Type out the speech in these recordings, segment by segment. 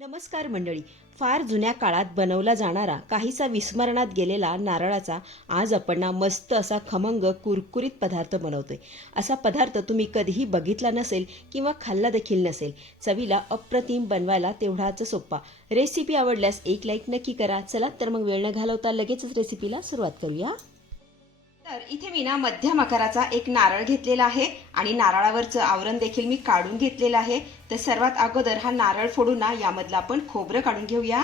नमस्कार मंडळी. फार जुन्या काळात बनवला जाणारा काहीसा विस्मरणात गेलेला नारळाचा आज आपण ना मस्त असा खमंग कुरकुरीत पदार्थ बनवतोय. असा पदार्थ तुम्ही कधीही बघितला नसेल किंवा खाल्ला देखील नसेल चवीला अप्रतिम बनवायला तेवढाच सोप्पा रेसिपी आवडल्यास एक लाईक नक्की करा. चला तर मग वेळ न घालवता लगेचच रेसिपीला सुरुवात करूया. तर इथे मी ना मध्यम आकाराचा एक नारळ घेतलेला आहे आणि नारळावरचं आवरण देखील मी काढून घेतलेलं आहे. तर सर्वात अगोदर हा नारळ फोडून ना यामधला आपण खोबरं काढून घेऊया.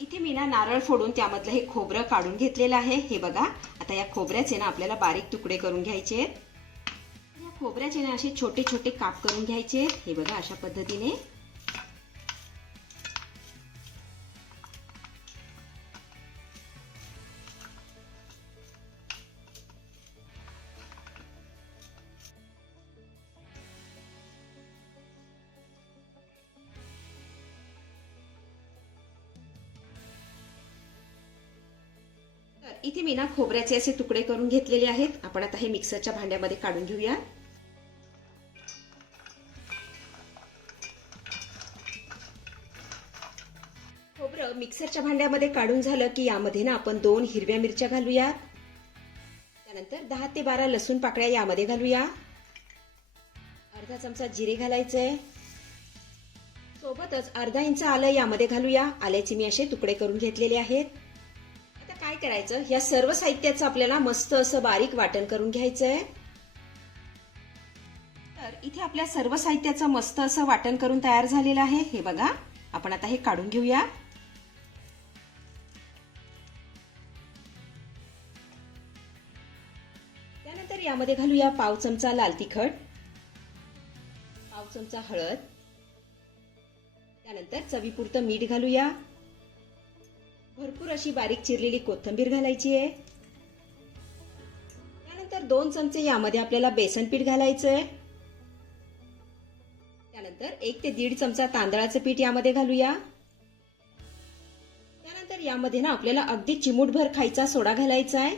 इथे मी ना नारळ फोडून त्यामधलं हे खोबरं काढून घेतलेलं आहे. हे बघा आता या खोबऱ्याचे ना आपल्याला बारीक तुकडे करून घ्यायचे. आहेत या खोबऱ्याचे ना असे छोटे छोटे काप करून घ्यायचे. आहेत. हे बघा अशा पद्धतीने. इथे मी ना खोबऱ्याचे असे तुकडे करून घेतलेले आहेत. आपण आता हे मिक्सरच्या भांड्यामध्ये काढून घेऊया. खोबरं मिक्सरच्या भांड्यामध्ये काढून झालं की यामध्ये ना आपण दोन हिरव्या मिरच्या घालूया. त्यानंतर दहा ते बारा लसूण पाकळ्या यामध्ये घालूया. अर्धा चमचा जिरे घालायचंय सोबतच अर्धा इंच आलं यामध्ये घालूया. आल्याचे मी असे तुकडे करून घेतलेले आहेत. काय करायचं? या सर्व साहित्याचं आपल्याला मस्त असं बारीक वाटण करून घ्यायचं आहे. तर इथे आपल्या सर्व साहित्याचं मस्त असं वाटण करून तयार झालेलं आहे. हे बघा आपण आता हे काढून घेऊया. त्यानंतर यामध्ये घालूया पाव चमचा लाल तिखट पाव चमचा हळद त्यानंतर चवीपुरतं मीठ घालूया. भरपूर अशी बारीक चिरलेली कोथिंबीर घालायची आहे. त्यानंतर दोन चमचे यामध्ये आपल्याला बेसन पीठ घालायचं आहे त्यानंतर एक ते दीड चमचा तांदळाचं पीठ यामध्ये घालूया. त्यानंतर यामध्ये ना आपल्याला अगदी चिमूटभर खायचा सोडा घालायचा आहे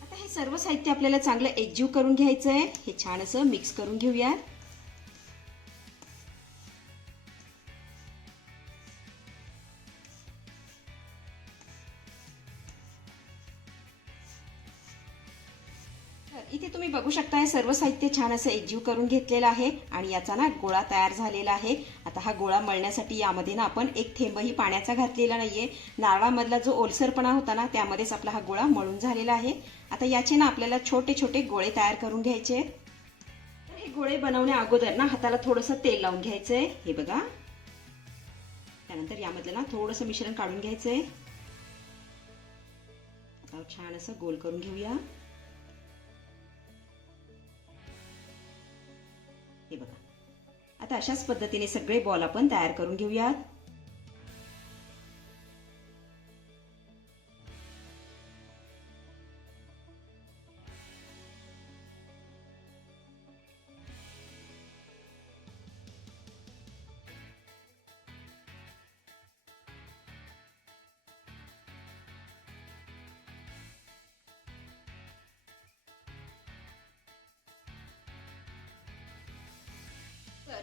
आता हे सर्व साहित्य आपल्याला चांगलं एकजीव करून घ्यायचं आहे हे छान असं मिक्स करून घेऊयात. इथे तुम्ही बघू शकता सर्व साहित्य छान असं एकजीव करून घेतलेलं आहे आणि याचा ना गोळा तयार झालेला आहे. आता हा गोळा मळण्यासाठी यामध्ये ना आपण एक थेंबही पाण्याचा घातलेला नाहीये. नारळामधला जो ओलसरपणा होता ना त्यामध्येच आपला हा गोळा मळून झालेला आहे. आता याचे ना आपल्याला छोटे छोटे गोळे तयार करून घ्यायचे. हे गोळे बनवण्या अगोदर ना हाताला थोडंसं तेल लावून घ्यायचंय. हे बघा. त्यानंतर यामधलं ना थोडंसं मिश्रण काढून घ्यायचंय. छान असं गोल करून घेऊया. हे बघा. आता अशाच पद्धतीने सगळे बॉल आपण तयार करून घेऊयात.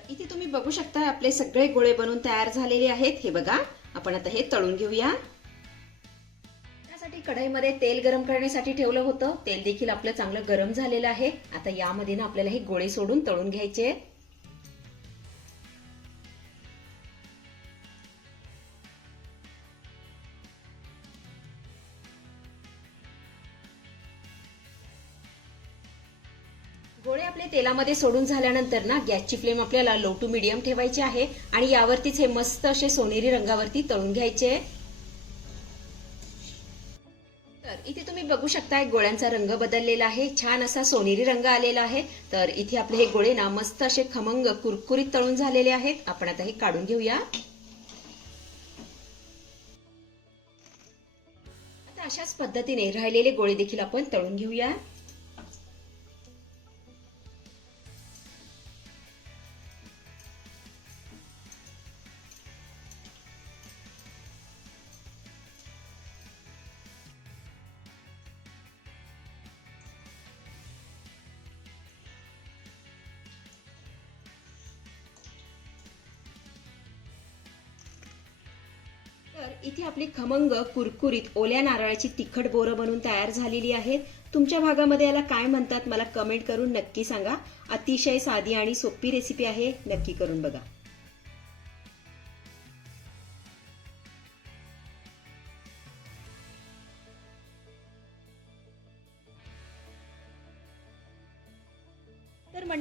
इथे तुम्ही बघू शकता आपले सगळे गोळे बनवून तयार झालेले आहेत. हे बघा आपण आता हे तळून घेऊया. त्यासाठी कढईमध्ये तेल गरम करण्यासाठी ठेवलं होतं. तेल देखील आपलं चांगलं गरम झालेलं आहे. आता यामध्ये ना आपल्याला हे गोळे सोडून तळून घ्यायचे गोळे आपले तेलामध्ये सोडून झाल्यानंतर ना गॅसची फ्लेम आपल्याला लो टू मिडियम ठेवायची आहे आणि यावरतीच हे मस्त असे सोनेरी रंगावरती तळून घ्यायचे. तर इथे तुम्ही बघू शकता गोळ्यांचा रंग बदललेला आहे. छान असा सोनेरी रंग आलेला आहे. तर इथे आपले हे गोळे ना मस्त असे खमंग कुरकुरीत तळून झालेले आहेत. आपण आता हे काढून घेऊया. आता अशाच पद्धतीने राहिलेले गोळे देखील आपण तळून घेऊया. तर इथे आपली खमंग कुरकुरीत ओल्या नारळाची तिखट बोरं बनून तयार झालेली आहेत. तुमच्या भागामध्ये याला काय म्हणतात मला कमेंट करून नक्की सांगा. अतिशय साधी आणि सोपी रेसिपी आहे. नक्की करून बघा.